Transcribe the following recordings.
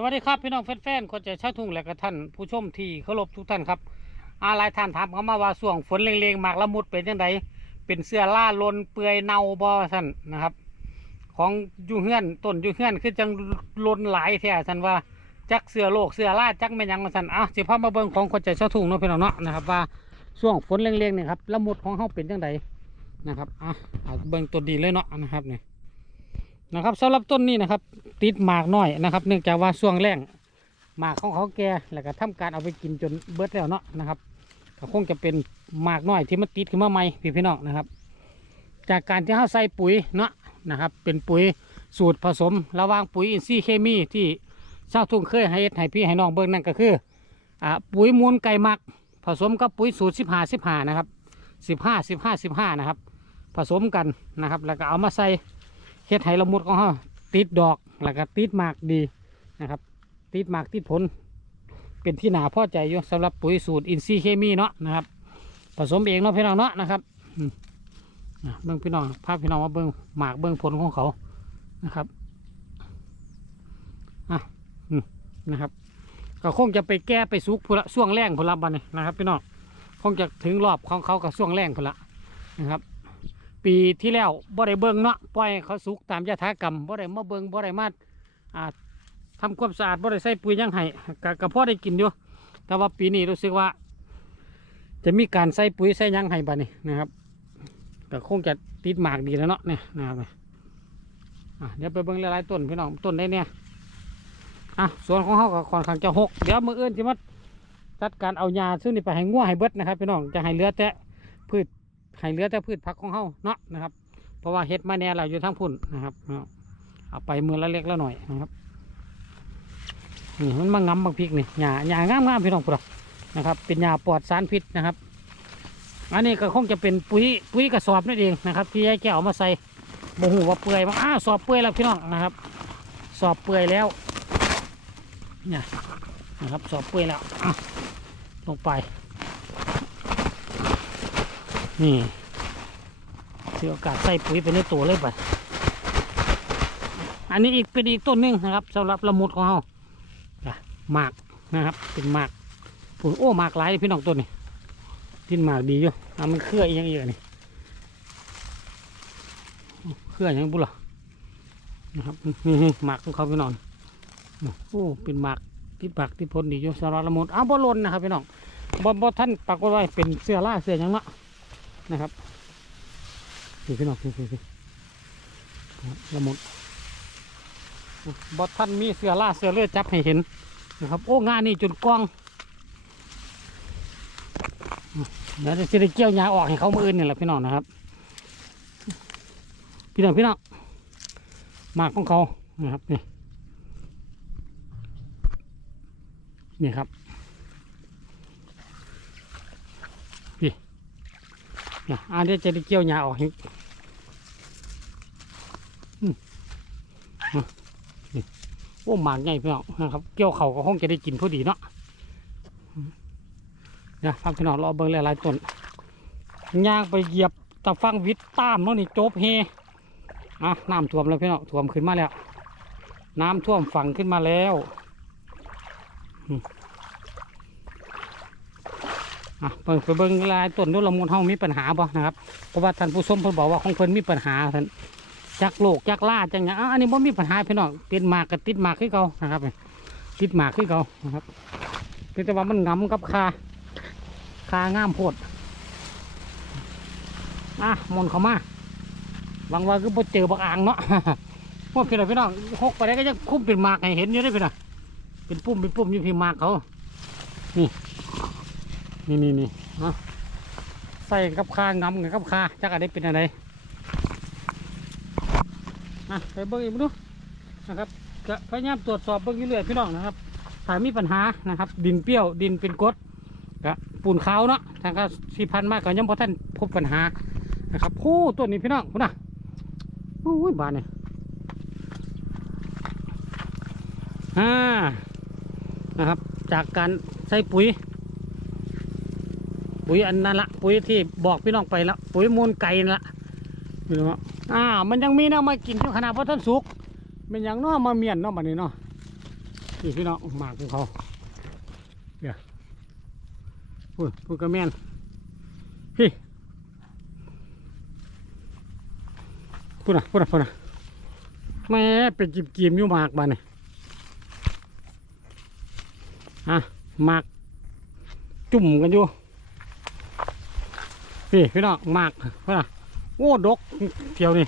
สวัสดีครับพี่น้องแฟนๆคนใจชาวทุ่งและก็ท่านผู้ชมที่เคารพทุกท่านครับอาลายท่านถามเข้ามาว่าส่วงฝนเลงๆหมากละมุดเป็นยังไงเป็นเสื้อล่าลนเปื่อยเน่าบ่ท่านนะครับ ของยูเฮือนต้นยูเฮือนคือจังลนหลายแท้ท่านว่าจักเสื้อโลกเสื้อล่าจักแม่นยังมาท่านอะสิพามาเบิ่งของคนใจชาวทุ่งเนาะพี่น้องเนาะนะครับว่าช่วงฝนเลงๆเนี่ยครับละมุดของเฮาเป็นยังไงนะครับอะเบิ่งต้นดีเลยเนาะนะครับเนี่ย นะครับสำหรับต้นนี้นะครับ ติดหมากน้อยนะครับ เนื่องจากว่าช่วงแรงหมากของเขาแก่แล้วก็ทำการเอาไปกินจนเบิดแล้วเนาะนะครับก็คงจะเป็นหมากน้อยที่มันติดขึ้นมาใหม่พี่พี่น้องนะครับ จากการที่เขาใส่ปุ๋ยเนาะนะครับ เป็นปุ๋ยสูตรผสม ระหว่างปุ๋ยอินทรีย์เคมีที่ชาวทุ่งเคยให้เฮ็ดให้พี่ให้น้องเบิ่งนั่นก็คืออ่าปุ๋ยมูลไก่หมัก ผสมกับปุ๋ยสูตรสิบห้าสิบห้านะครับสิบห้าสิบห้าสิบห้านะครับ ผสมกันนะครับ แล้วก็เอามาใส่ เฮ็ดให้ละมุดของเขาติดดอกแล้วก็ติดหมากดีนะครับ ติดหมากติดผล เป็นที่หนาพอใจอยู่สำหรับปุ๋ยสูตรอินทรีย์เคมีเนาะนะครับ ผสมเองเนาะพี่น้องเนาะนะครับเบิ้งพี่น้องพาพพี่น้องมาเบิ้งหมากเบิ้งผลของเขานะครับอะนะครับ ก็คงจะไปแก้ไปสุกพละช่วงแรงพละบันนี่นะครับ พี่น้องคงจะถึงรอบของเขากับช่วงแรงพละนะครับ ปีที่แล้วบ่ได้เบิ่งเนาะปล่อยเขาสุกตามยถากรรมบ่ได้มาเบิ่งบ่ได้มาอ่าทำความสะอาดบ่ได้ใส่ปุ๋ยยังไห้ก็ก็พอได้กินอยู่แต่ว่าปีนี้รู้สึกว่า จะมีการใส่ปุ๋ยใส่ยังไห้บัดนี้นะครับก็คงจะติดหมากดีแล้วเนาะเนี่ยนะครับเดี๋ยวไปเบิ่งหลายๆต้นพี่น้องต้นได้เนี่ยอะสวนของเขาก็ค่อนข้างจะหกเดี๋ยวมื้ออื่นสิมาจัดการเอาหญ้าซึ่งนี่ไปให้งัวให้เบิดนะครับพี่น้องจะให้เหลือแต่พืช ให้เหลือแต่พืชผักของเฮาเนาะนะครับ เพราะว่าเฮ็ดมาแน่เราอยู่ทั้งพุ่นนะครับเอาไปมือละเล็กละหน่อยนะครับนี่มันมางำบางพริกนี่หญ้าหญ้างามงามพี่น้องพวกเรานะครับ เป็นหญ้าปลอดสารพิษนะครับ อันนี้ก็คงจะเป็นปุ๋ยปุ๋ยกระสอบนั่นเองนะครับ ที่ยายแก้วมาใส่บ่หูว่าเปื่อยมาอ้าวสอบเปื่อยแล้วพี่น้องนะครับ สอบเปื่อยแล้วเนี่ยนะครับ สอบเปื่อยแล้วลงไป นี่ถือโอกาสใส่ปุ๋ยไปในตัวเลยบัดอันนี้อีกเป็นอีกต้นหนึงนะครับสำหรับละมุดของเราหมากนะครับ เป็นหมากปุ๋ยโอ้หมากหลายเลยพี่น้องต้นนี่ดินหมากดีอยู่อะมันเครืออีกอยังเยอะนี่เครืออยังบุหรอนะครับนี่หมากของเขาพี่น้องโอ้เป็นหมากที่ปากที่พ้นดีอยู่สำหรับละมุดอ้าวบอลลนนะครับพี่น้องบอลบอท่านปากฏว่าเป็นเสื้อล่าเสื้อยังเนาะ นะครับดูพี่น้องดูดูดูละมุดบอท่านมีเสือล่าเสือเลือดจับให้เห็นนะครับ โอ้งานนี่จนกว้างเดี๋ยวจะได้เกี่ยวยาออกให้เขามืออื่นนี่แหละพี่น้องนะครับ พี่น้องพี่น้องหมากของเขานะครับนี่นี่ครับ นะอันนี้จะได้เกี่ยวหญ้าออกให้อืมอะนี่โอ้หมากใหญ่พี่น้องนะครับ เกี่ยวเขาก็คงจะได้กินพอดีเนาะนะฟังพี่น้องรอเบิ่งหลายๆต้นย่างไปเหยียบตะฟังวิทตามเนาะนี่จบเฮอะน้ำท่วมแล้วพี่น้องท่วมขึ้นมาแล้ว น้ำท่วมฝั่งขึ้นมาแล้ว อะเบิ่งไปเบิ่งลายต้นนู้นละมุนเฮามีปัญหาบ่นะครับเพราะว่าท่านผู้ชมเพิ่นบอกว่าของเพิ่นมีปัญหาท่านจักโลกจักล่าจังหยังอะอันนี้บ่มีปัญหาพี่น้องติดหมากกับติดหมากคือเก่านะครับติดหมากคือเก่านะครับเพียงแต่ว่ามันงำกับคาคางามโพดอะมนเข้ามาหวังว่าคือบ่เจอบักอ่างเนาะพวกพี่น้องพี่น้องหกไปได้ก็ยังคุ้มเป็นหมากให้เห็นอยู่ได้พี่น้องเป็นปุ่มเป็นปุ่มอยู่พี่หมากเขานี่ นี่นี่เนะใส่กับคางำกับคาจักอะไรเป็นอะไรอะไปเบิ้งอีกดูนะครับจะพยายามตรวจสอบเบิ้งเรื่อยๆพี่น้องนะครับถ้ามีปัญหานะครับ ดินเปรี้ยวดินเป็นกรดกะปูนขาวเนาะทางก็สี่พันมากก็ยังพอท่านพบปัญหานะครับโอ้ต้นนี้พี่น้องคุณนะโอ้ยบานเนี่ยอ่านะครับ จากการใส่ปุ๋ย ปุ๋ยอันนั้นละปุ๋ยที่บอกพี่น้องไปละปุ๋ยมูลไก่นั่นละพี่น้องอ่า มันยังมีแนวมากินอยู่ขนาดว่าท่านสุกเป็นอย่างน้อมาเมียนนาะบัดนี้เนาะนี่พี่น้องหมากของเขาเดี๋ยวพูดพูดกับแมนพี่พูดนะพูดนะพูดนะแม่เป็นจิบจิมอยู่หมากบ้านนี่อะหมากจุ่มกันอยู่ พี่พี่น้องหมากพูดนะโอ้ดกเที่ยวนี่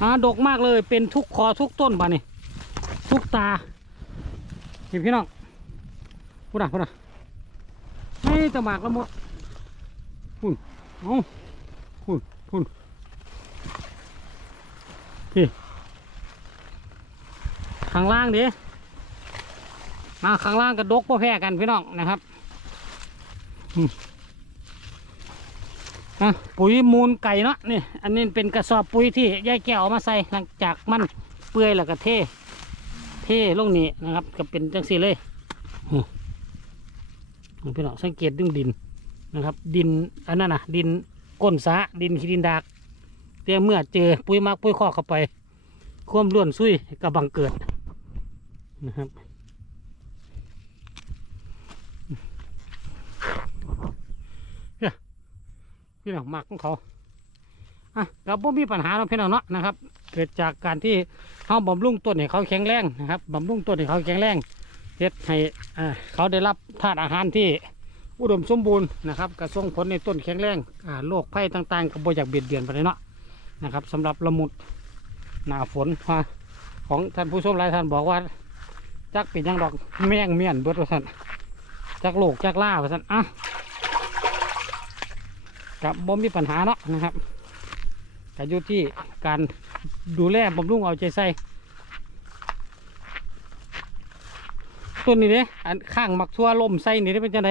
อ่าดกมากเลยเป็นทุกคอทุกต้นบ้านนี่ทุกตาเห็นพี่น้องพูดนะพูดนะไม่ตะหมากละหมดพุ่นเอาพุ่นพุ่นพี่ข้างล่างดิมาข้างล่างกระดกพ่แพ้กันพี่น้องนะครับ อืม อะปุ๋ยมูลไก่เนาะนี่อันนี้เป็นกระสอบปุ๋ยที่ยายแก้วเอามาใส่หลังจากมันเปื่อยแล้วก็เท เท่ลงนี้นะครับ ก็เป็นจังสีเลยอืมพี่น้องสังเกตดึงดินนะครับ ดินอันนั้นนะดินก้นสะดินขี้ดินดากแต่เมื่อเจอปุ๋ยมักปุ๋ยคอกเข้าไป ความร่วนซุยกับบังเกิดนะครับเนี่ย พี่น้องหมักของเขาอะกับบ่มีปัญหาเนาพี่น้องเนาะนะครับ เกิดจากการที่เขาบำรุงต้นให้เขาแข็งแรงนะครับบำรุงต้นให้เขาแข็งแรงเฮ็ดให้เขาได้รับธาตุอาหารที่อุดมสมบูรณ์นะครับกระส่งผลในต้นแข็งแรงโรคภัยต่างๆก็บ่อยากเบียดเบียนไปเลยเนาะนะครับสำหรับละมุดหนาฝนของท่านผู้ชมหลายท่านบอกว่าจักเป็นยังดอกแมงเมียนเบิดว่าท่านจักโลกจักล่าว่าท่านอะ กับบ่มีปัญหาเนาะนะครับก็อยู่ที่การดูแลบำรุงเอาใจใส่ต้นนี้เด้อันข้างหมักทั่วลมใส่นี่ได้เป็นจังได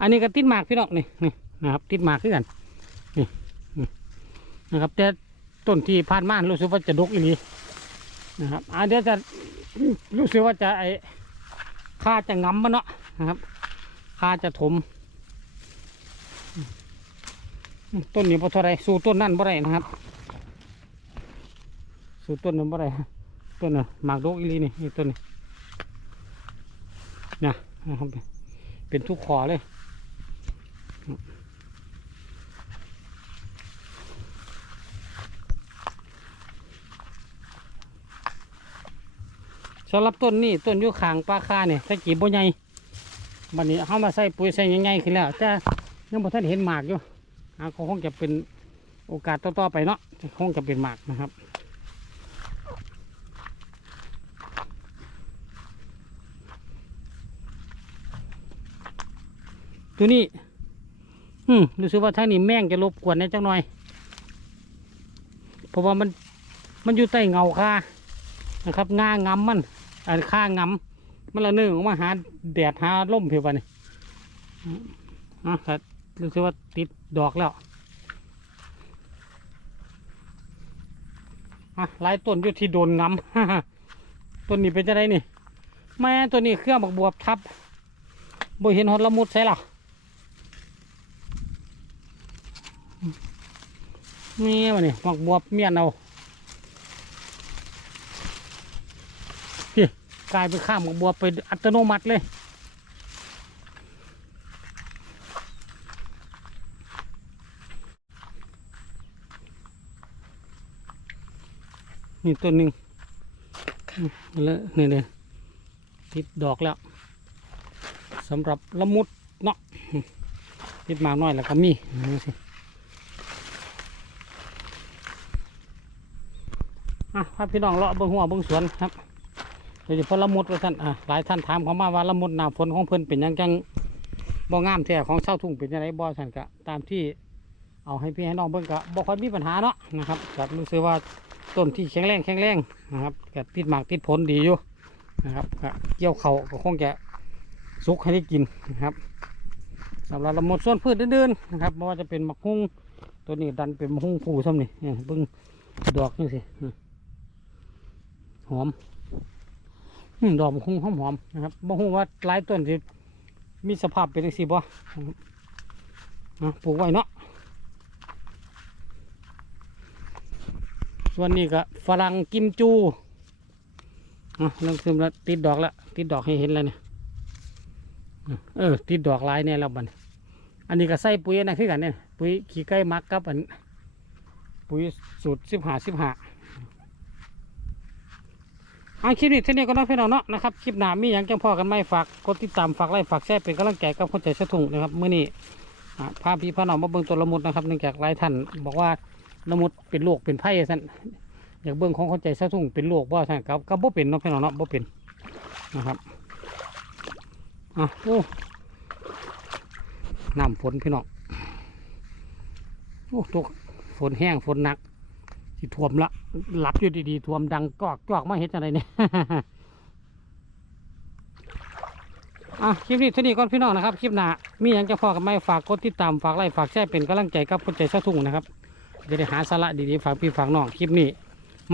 อันนี้ก็ติดหมากพี่น้องนี่นี่นะครับติดหมากคือกันนี่นะครับแต่ต้นที่ผ่านม่านรู้สึกว่าจะดกอีหลีนะครับอันเดี๋ยวจะรู้สึกว่าจะไอ้ค่าจะงำมันเนาะนะครับค่าจะถม ต้นนี้พอเท่าไรสู้ต้นนั่นบ่ได้นะครับ สู้ต้นนั้นบ่ได้ต้นน่ะหมากดกอีลีนี่นี่ต้นนี้นะนะครับเป็นทุกขอเลยสำหรับต้นนี้ต้นอยุขางปลาคาเนี่ยถ้ากีบใหญ่บัดนี้เข้ามาใส่ปุ๋ยใส่ใหญ่ๆขึ้นแล้วแต่ยังบ่ท่านเห็นหมากอยู่ อ่าก็คงจะเป็นโอกาสต่อๆไปเนาะคงจะเป็นหมากนะครับตัวนี้ อืมรู้สึกว่าทางนี้แม่งจะรบกวนในจังหน่อย เพราะว่ามัน มันอยู่ใต้เงาค่านะครับง่างำมันอันข้างำมันละเนื่องออกมาหาแดดหาล่มเพียววันนี้อะแต่รู้สึกว่าติด ดอกแล้วอะลายต้นอยู่ที่โดนงำต้นนี้เป็นจะได้นี่ แม่ตัวนี้เครื่องบักบวบทับบ่เห็นหดละมุดใช่หรอนี่มาเนี่ยหมักบวบเมียนเอาพี่กลายเป็นข้ามหมักบวบไปอัตโนมัติเลย นี่ต้นหนึ่งแล้วนี่เลยติดดอกแล้วสำหรับละมุดเนาะติดมากน้อยแล้วก็มีนี่สิอะพาพี่น้องเลาะเบิ้งหัวเบิ้งสวนครับโดยเฉพาะละมุดว่าท่านอะหลายท่านถามเขามาว่าละมุดหนาฝนของเพิ่นเป็นยังจังบ่งามแท้ของเช่าทุ่งเป็นยังไงบ่ท่านก็ตามที่เอาให้พี่ให้น้องเบิ่งก็บ่ค่อยมีปัญหาเนาะนะครับก็รู้สึกว่า ต้นที่แข็งแรงแข็งแรงนะครับก็ติดหมากติดผลดีอยู่นะครับเกี่ยวเขาก็คงจะสุกให้ได้กินนะครับสำหรับละมดส่วนพืชอื่นๆนะครับไม่ว่าจะเป็นมะฮุ่งตัวนี้ดันเป็นมะฮุ่งผูซ้ำนี่เนี่บิ่งดอกนี่สิหอมดอกมันคงหอมหอมๆนะครับบ่ฮู้ว่าหลายต้นสิมีสภาพเป็นจังซี่บ่นะครับอะปลูกไว้เนาะ ส่วนนี้ก็ฝรั่งกิมจูอะเริ่มซึมแล้วติดดอกแล้วติดดอกให้เห็นแล้วเนี่ยเออติดดอกลายเนี่ยแล้วบันอันนี้ก็ใส่ปุ๋ยนะคือกันเนี่ยปุ๋ยขี้ไก่มักกับอันปุ๋ยสูตรสิบหาสิบหาอะคลิปนี้เท่านี้ก็น้องพี่น้องเนาะนะครับคลิปหน้ามีอย่างจังพอกันไหมฝากกดติดตามฝากไลค์ฝากแชร์เป็นกำลังใจกับคนใจสะทุ่งนะครับเมื่อนี้อะพพี่พาน้องมาเบิ่งตัวละมุดนะครับเนื่องจากหลายท่านบอกว่า ละมุดเป็นโรคเป็นไพ่ท่นอยากเบิ่งของคนใจสะทุ่งเป็นโรคว่าท่านกับกับบ่เป็นเนาะพี่น้องเนาะบ่เป็นนะครับอะโอ้น้ำฝนพี่น้องโอ้ตกฝนแห้งฝนหนักที่ท่วมละหลับอยู่ดีๆท่วมดังกอกจอกมาเห็นอะไรเนี่ยอะคลิปนี้เท่านี้ก่อนพี่น้องนะครับ คลิปหน้ามีอย่างจะพอกับไม่ฝากกดติดตามฝากไลค์ฝากแชร์เป็นกำลังใจกับคนใจสะทุ่งนะครับ จะได้หาสาระดีๆฝากพี่ฝากน้องคลิปนี้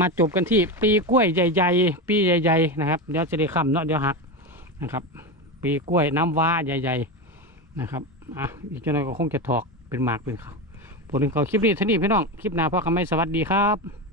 มาจบกันที่ปีกล้วยใหญ่ ๆ ปีใหญ่ ๆ นะครับ เดี๋ยวจะได้คำเนาะเดี๋ยวหักนะครับ ปีกล้วยน้ำว้าใหญ่ ๆนะครับอะอีกจังหน่อยก็คงจะถอกเป็นหมากเป็นเขาผลถึงเขาคลิปนี้ท่านี้พี่น้องคลิปหน้าพ่อคำไม่สวัสดีครับ